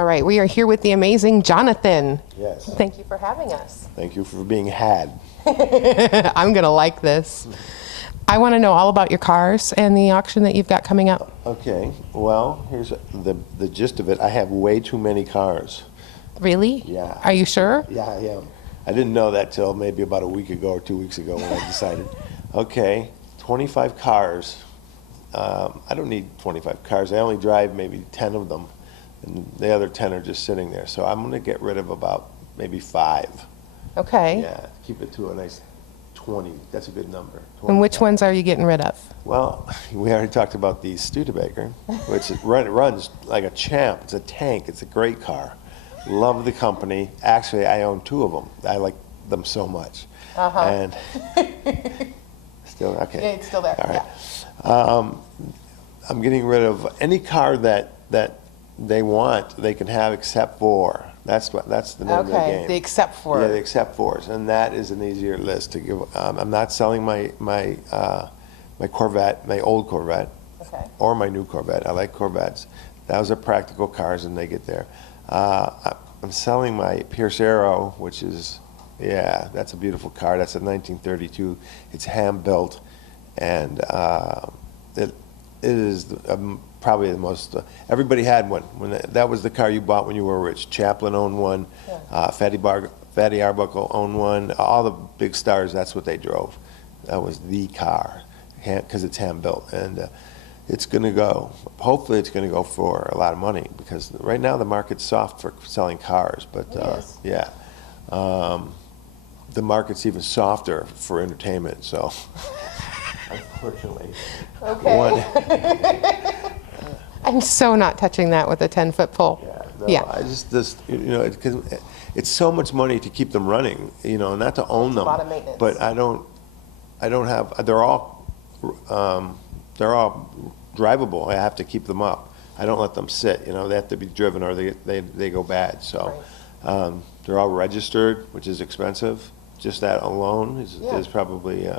All right, we are here with the amazing Jonathon. Yes. Thank you for having us. Thank you for being had. I'm going to like this. I want to know all about your cars and the auction that you've got coming up. Okay, well, here's the gist of it. I have way too many cars. Really? Yeah. Are you sure? Yeah, I am. I didn't know that till maybe about a week ago or 2 weeks ago when I decided, okay, 25 cars. I don't need 25 cars. I only drive maybe 10 of them, and the other 10 are just sitting there. So I'm going to get rid of about maybe 5. Okay. Yeah, keep it to a nice 20. That's a good number. And which ones are you getting rid of? Well, we already talked about the Studebaker, which runs like a champ. It's a tank. It's a great car. Love the company. Actually, I own 2 of them. I like them so much. And still, okay. Yeah, it's still there. All right. Yeah. I'm getting rid of any car that they want, they can have except for. That's the name of the game. Okay, the except for. Yeah, the except fors, and that is an easier list to give. I'm not selling my Corvette, my old Corvette, Okay. or my new Corvette. I like Corvettes. Those are practical cars, and they get there. I'm selling my Pierce Arrow, which is, yeah, that's a beautiful car. That's a 1932. It's hand built, and it is probably the most. Everybody had one. That was the car you bought when you were rich. Chaplin owned one. Yeah. Fatty Arbuckle owned one. All the big stars, that's what they drove. That was the car, because it's hand built, and it's going to go. Hopefully, it's going to go for a lot of money, because right now the market's soft for selling cars. But yeah, the market's even softer for entertainment. So. Unfortunately. Okay. I'm so not touching that with a 10-foot pole. Yeah. No, Yeah. I just you know, because it's so much money to keep them running, you know, not to own them. A lot of maintenance. But I don't have. They're all drivable. I have to keep them up. I don't let them sit. You know, they have to be driven or they go bad. So they're all registered, which is expensive. Just that alone is probably.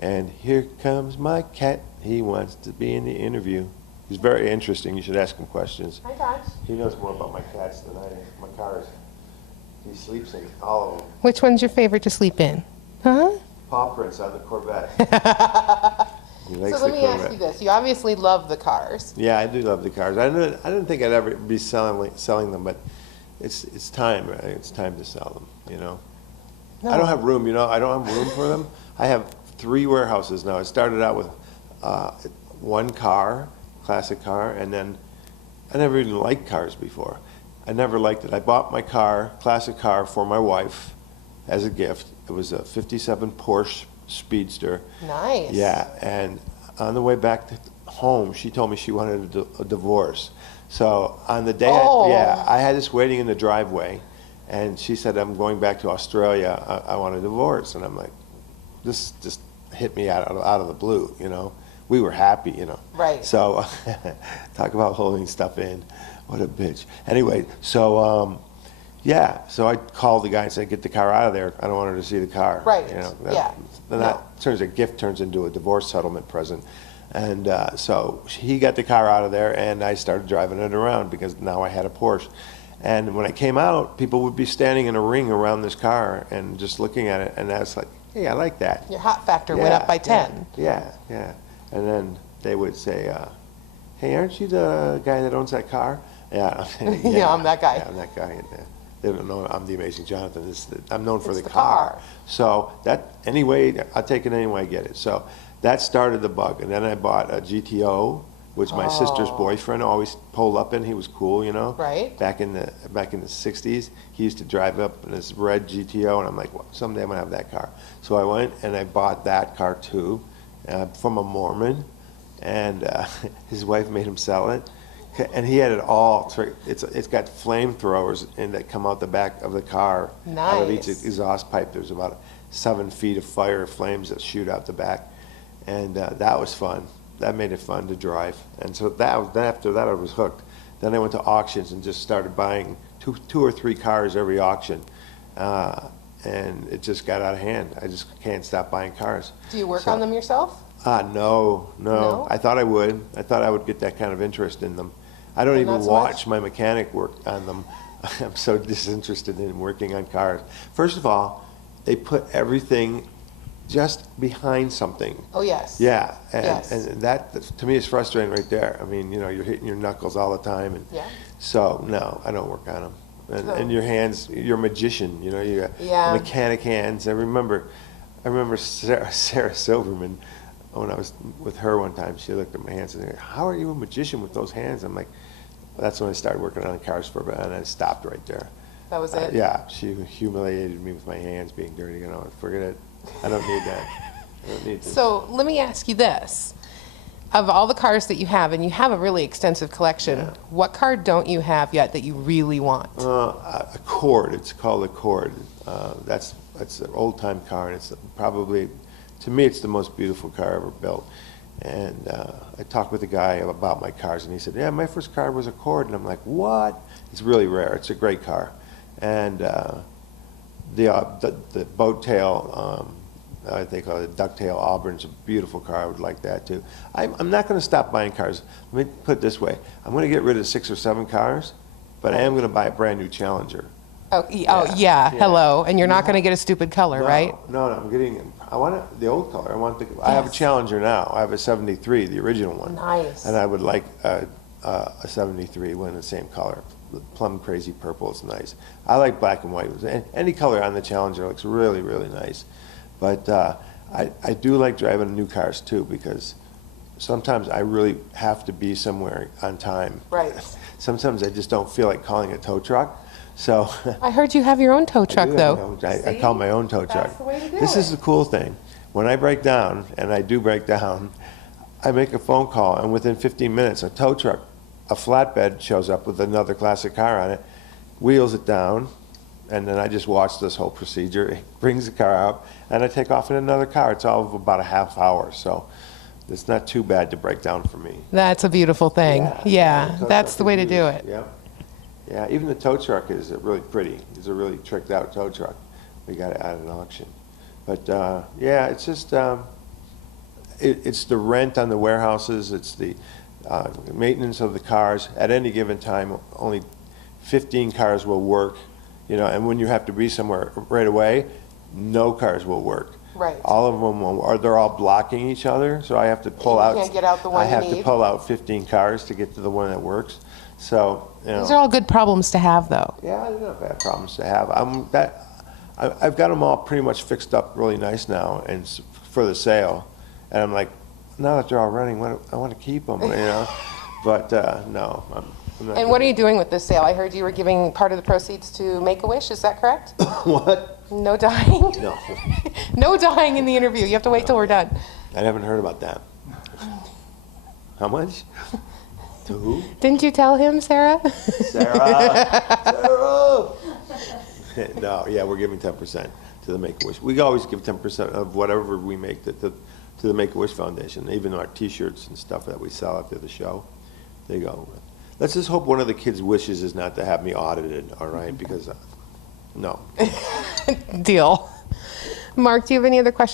And here comes my cat. He wants to be in the interview. He's very interesting. You should ask him questions. Hi, Josh. He knows more about my cats than I do. My cars. He sleeps in all of them. Which one's your favorite to sleep in? Huh? Paw prints on the Corvette. He likes So let the me Corvette. ask you this. You obviously love the cars. Yeah, I do love the cars. I didn't think I'd ever be selling them, but it's time. Right? It's time to sell them. You know. No. I don't have room. You know, I don't have room for them. I have 3 warehouses now. I started out with 1 car, classic car, and then I never even liked cars before. I never liked it. I bought my car, classic car, for my wife as a gift. It was a 57 Porsche Speedster. Nice. Yeah, and on the way back to home, she told me she wanted a divorce. So on the day, I had this waiting in the driveway, and she said, I'm going back to Australia. I want a divorce. And I'm like, this just hit me out of the blue, you know. We were happy, you know. Right. So, talk about holding stuff in. What a bitch. Anyway, so, yeah. So I called the guy and said, get the car out of there. I don't want her to see the car. Right. You know. Yeah. Then a gift turns into a divorce settlement present. And so he got the car out of there, and I started driving it around because now I had a Porsche. And when I came out, people would be standing in a ring around this car and just looking at it, and I was like, hey, I like that. Your hot factor went up by 10. Yeah. And then they would say, hey, aren't you the guy that owns that car? Yeah. Yeah, I'm that guy. Yeah, I'm that guy. They don't know I'm the Amazing Jonathon. I'm known for It's the the car. car. So anyway, I'll take it any way I get it. So that started the bug. And then I bought a GTO, which my sister's boyfriend always pulled up in. He was cool, you know. Right. Back in the 60s, he used to drive up in this red GTO, and I'm like, well, someday I'm gonna have that car. So I went and I bought that car too, from a Mormon, and his wife made him sell it, and he had it all. It's got flamethrowers that come out the back of the car. Out of each Nice. exhaust pipe, there's about 7 feet of fire flames that shoot out the back, and that was fun. That made it fun to drive. And so after that, I was hooked. Then I went to auctions and just started buying two or three cars every auction. And it just got out of hand. I just can't stop buying cars. Do you work on them yourself? No. No? I thought I would. I thought I would get that kind of interest in them. I don't And even not so watch my mechanic work on them. I'm so disinterested in working on cars. First of all, they put everything just behind something. Oh, yes. Yeah, and, Yes. and that to me is frustrating right there. I mean, you know, you're hitting your knuckles all the time, and Yeah. so no, I don't work on them. And your hands, you're a magician. You know, you got Yeah. mechanic hands. I remember Sarah Silverman. When I was with her one time, she looked at my hands and said, "How are you a magician with those hands?" I'm like, that's when I started working on cars for a bit, and I stopped right there. That was it? Yeah, she humiliated me with my hands being dirty. You know, forget it. I don't need that. I don't need this. So let me ask you this. Of all the cars that you have, and you have a really extensive collection, Yeah. what car don't you have yet that you really want? A Cord. It's called a Cord. That's an old time car, and it's probably, to me, it's the most beautiful car ever built. And I talked with a guy about my cars, and he said, "Yeah, my first car was a Cord." And I'm like, "What?" It's really rare. It's a great car, and the boat tail. They call it a ducktail Auburn. It's a beautiful car. I would like that too. I'm not going to stop buying cars. Let me put it this way: I'm going to get rid of 6 or 7 cars, but I am going to buy a brand new Challenger. Oh, yeah. Hello. And you're not going to get a stupid color, No, right? No, I'm getting. I want the old color. I have a Challenger now. I have a '73, the original one. Nice. And I would like a '73 one in the same color. Plum crazy purple is nice. I like black and white. Any color on the Challenger looks really, really nice. But I do like driving new cars too, because sometimes I really have to be somewhere on time. Right. Sometimes I just don't feel like calling a tow truck. So I heard you have your own tow truck, though. I call my own tow truck. That's the way to do This it. is the cool thing. When I break down, and I do break down, I make a phone call, and within 15 minutes, a tow truck, a flatbed shows up with another classic car on it, wheels it down, and then I just watch this whole procedure. It brings the car up, and I take off in another car. It's all of about a half hour, so it's not too bad to break down for me. That's a beautiful thing. Yeah, tow that's truck the way to is do used. it. Yep. Yeah, even the tow truck is really pretty. It's a really tricked out tow truck. We got it at an auction. But yeah, it's just, it's the rent on the warehouses, it's the maintenance of the cars. At any given time, only 15 cars will work, you know, and when you have to be somewhere right away, no cars will work. Right. All of them will, or they're all blocking each other, so I have to pull out. can't get out the one I you have to need. pull out 15 cars to get to the one that works. So, you know. These are all good problems to have, though. Yeah, they're not bad problems to have. I've got them all pretty much fixed up really nice now, and for the sale. And I'm like, now that they're all running, I want to keep them, you know. But no, I'm not. And what are you doing with this sale? I heard you were giving part of the proceeds to Make-A-Wish. Is that correct? What? No dying? No, No dying in the interview. You have to wait till we're done. I haven't heard about that. How much? To who? Didn't you tell him, Sarah? Sarah. Sarah. No, yeah, we're giving 10% to the Make-A-Wish. We always give 10% of whatever we make to the Make-A-Wish Foundation. Even our T-shirts and stuff that we sell after the show, they go. Let's just hope one of the kids' wishes is not to have me audited, all right? Because, no. Deal. Mark, do you have any other questions?